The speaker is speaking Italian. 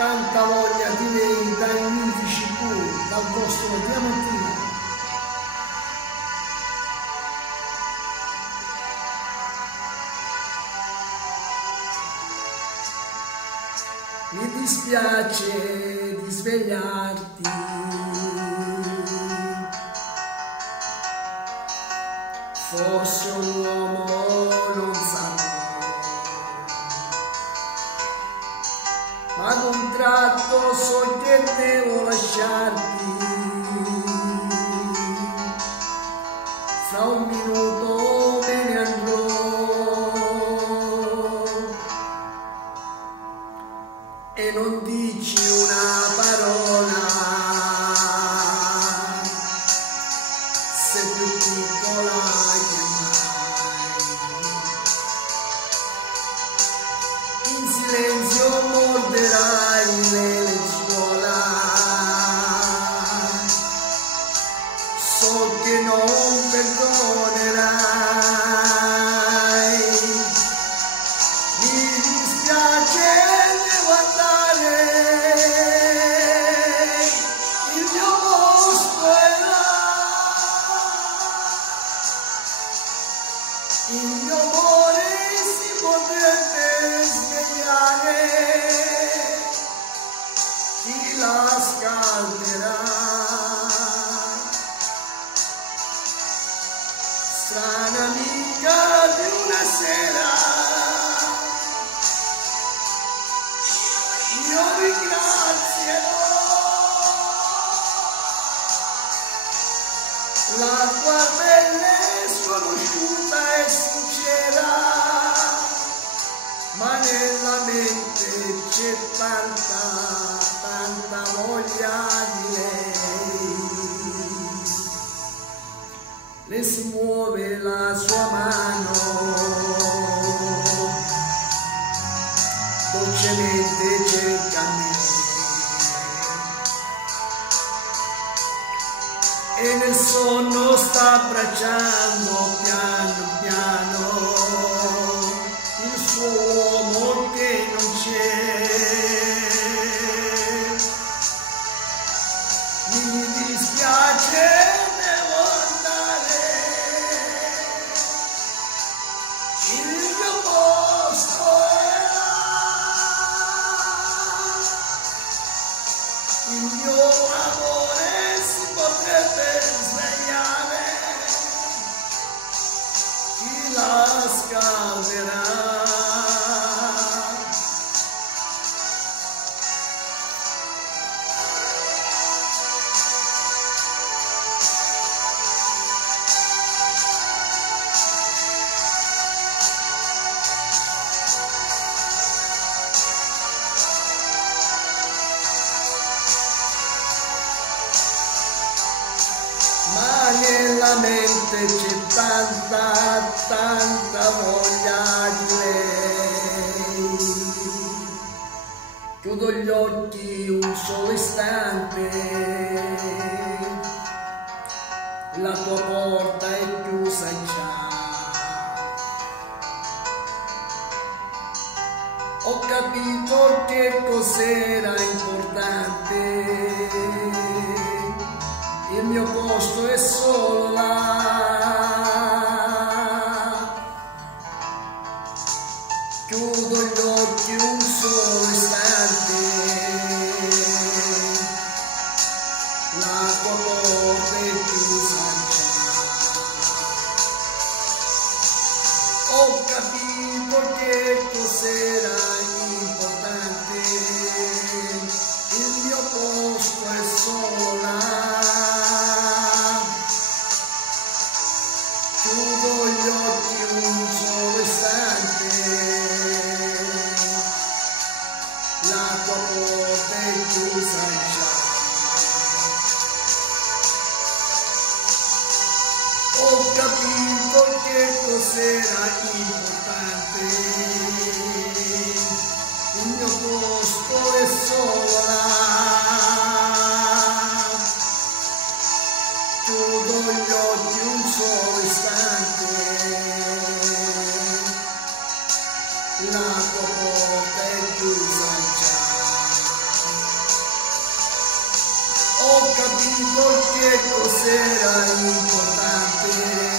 tanta voglia di lei dai unifici puri, dal vostro diamantino. Mi dispiace di svegliarti, forse un uomo non sarò, ma ad un tratto so che devo lasciarti, fra un minuto me ne andrò. E non dici una parola, sei più piccola che mai. In silenzio morderai le lenzuola, so che non perdonerai. Mi dispiace, il mio amore si potrebbe svegliare, chi la scalderà? Strana amica di una sera, io ringrazierò la tua pelle sconosciuta e sincera, ma nella mente c'è tanta voglia di lei. Le si muove la sua mano, dolcemente cerca me, e nel sonno sta abbracciando piano piano il suo uomo che non c'è. Mi dispiace, devo andare, il mio posto è là, il mio amore si potrebbe svegliare, chi la scalderà? Ma nella mente c'è tanta voglia di lei. Chiudo gli occhi un solo istante, la tua porta è chiusa già. Ho capito che cos'era importante, il mio posto è solo là. Chiudo gli occhi un solo istante, la tua porta è chiusa già. Ho capito che cos'era importante, il mio posto è solo là. Chiudo gli occhi un solo istante, la tua porta è chiusa già. Ho capito che cos'era importante, il mio posto è solo là. Chiudo gli occhi un solo istante, la tua porta è chiusa già. capito che cos'era importante.